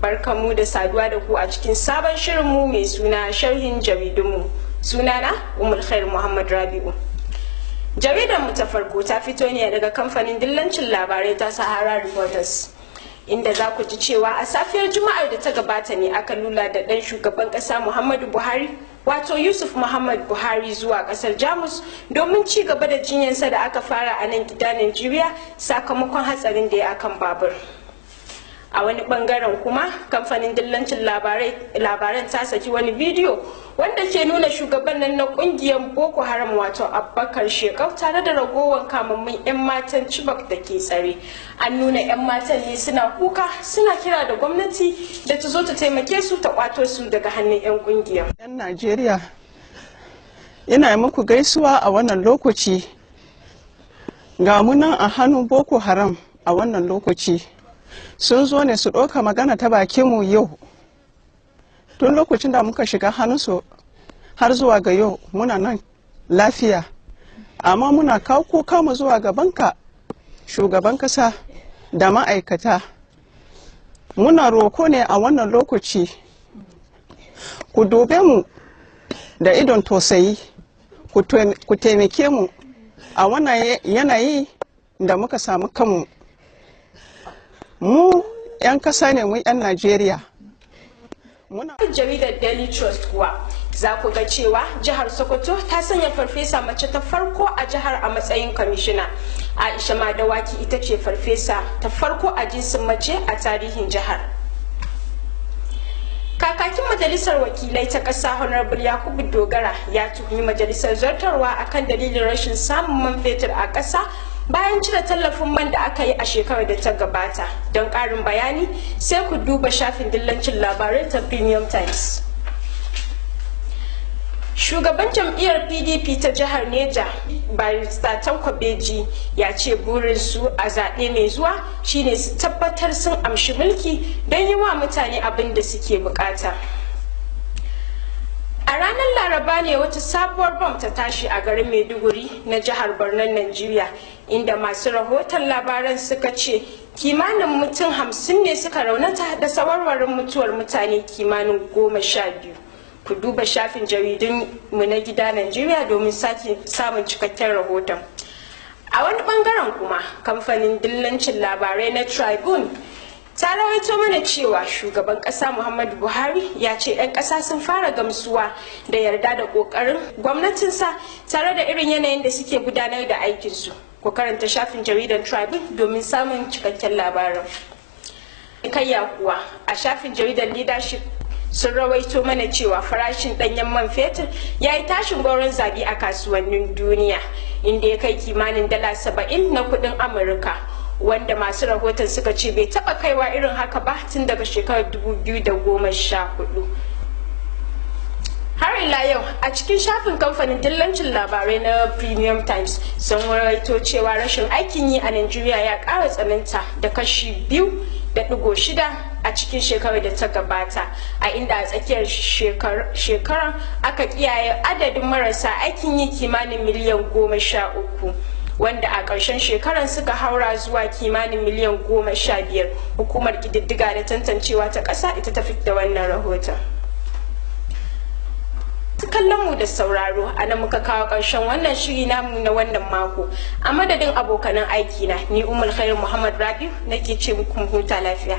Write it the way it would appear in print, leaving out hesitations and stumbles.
barkamu da saduwa da ku a cikin sabon shirinmu mai suna Sharhin Jaridunmu. Sunana Muhammad Rabi'u. Jaridar mu ta farko ta fito ne daga kamfanin dillancin labarai ta Sahara Reporters, inda za ku ji cewa a safiyar Juma'ar da ta gabata ne aka lula da ɗan shugaban ƙasa Muhammadu Buhari, wato Yusuf Muhammad Buhari, zuwa ƙasar Jamus domin ci gaba da jinyarsa da aka fara a nan gida Najeriya sakamakon hatsarin da ya akan babur. A wani bangaren kuma kamfanin dillancin labaran ta saki wani bidiyo wanda ke nuna shugaban nan na kungiyar Boko Haram, wato Abubakar Shekau, tare da ragowar kamammun 'yan matan Chibok da ke tsare. An nuna 'yan matan ne suna kuka, suna kira da gwamnati da ta zo ta taimake su ta kwato su daga hannun 'yan kungiyar. 'Yan Najeriya, ina muku gaisuwa a wannan lokaci. Ga mu nan a hannun Boko Haram a wannan lokaci. Sun zo ne su ɗauka magana ta bakinmu yau. Tun lokacin da muka shiga hannunsu har zuwa ga yau muna nan lafiya. Amma muna kawo kuka mu zuwa gabanka, shugaban kasa da ma'aikata. Muna roko ne a wannan lokaci ku dube mu da idon tausayi, ku taimake mu a wannan yanayi da muka samu kanmu. Mu 'yan kasa ne, mu 'yan Najeriya. Jaridar Daily Trust kuwa za ku ga cewa jihar Sokoto ta sanya farfesa mace ta farko a jihar a matsayin kwamishina. Aisha Madawaki ita ce farfesa ta farko a jinsin mace a tarihin jihar. Kakakin majalisar wakilai ta ƙasa Honorable Yakubu Dogara ya tuhumi majalisar zartarwa akan dalilin rashin samun man fetur a ƙasa bayan cire tallafin man da aka yi a shekarar da ta gabata. Don ƙarin bayani sai ku duba shafin dillancin labarai ta Premium Times. Shugaban jam'iyyar PDP ta jihar Neja, Barista Tanko Beji, ya ce burinsu a zaɓe mai zuwa shine su tabbatar sun amshi mulki don yi wa mutane abin da suke bukata. A ranar Laraba ne wata sabuwar bom ta tashi a garin Maiduguri na jihar Borno, Najeriya, inda masu rahoton labaran suka ce kimanin mutum 50 ne suka raunata da sawarwarin mutuwar mutane kimanin 12. Ku duba shafin jaridun mu na gida Najeriya domin samun cikakken rahoton. A wani bangaren kuma kamfanin dillancin labarai na Tribune ta rawaito mana cewa shugaban kasa Muhammadu Buhari ya ce 'yan kasa sun fara gamsuwa da yarda da kokarin gwamnatinsa tare da irin yanayin da suke gudanar da aikinsu. Ku karanta shafin jaridar Tribune domin samun cikakken labarin. Kayya kuwa a shafin jaridar Leadership sun rawaito mana cewa farashin ɗanyen man fetur ya yi tashin gwauron zabi a kasuwannin duniya, inda ya kai kimanin dala 70 na kuɗin Amurka, wanda masu rahoton suka ce bai taɓa kaiwa irin haka ba tun daga shekarar 2014. Har ila yau a cikin shafin kamfanin dillancin labarai na Premium Times sun rawaito cewa rashin aikin yi a Najeriya ya ƙara tsananta da kashi 2.6 a cikin shekarar da ta gabata, a inda a tsakiyar shekarar aka kiyaye adadin marasa aikin yi kimanin miliyan 13, wanda a ƙarshen shekarar suka haura zuwa kimanin miliyan 15. Hukumar ƙididdiga da tantancewa ta ƙasa ita ta fitar da wannan rahoton. Kallon mu da sauraro, a nan muka kawo ƙarshen wannan shiri namu na wannan mako. A madadin abokanan aiki na, ni Muhammad Rabi'u nake ce muku huta lafiya.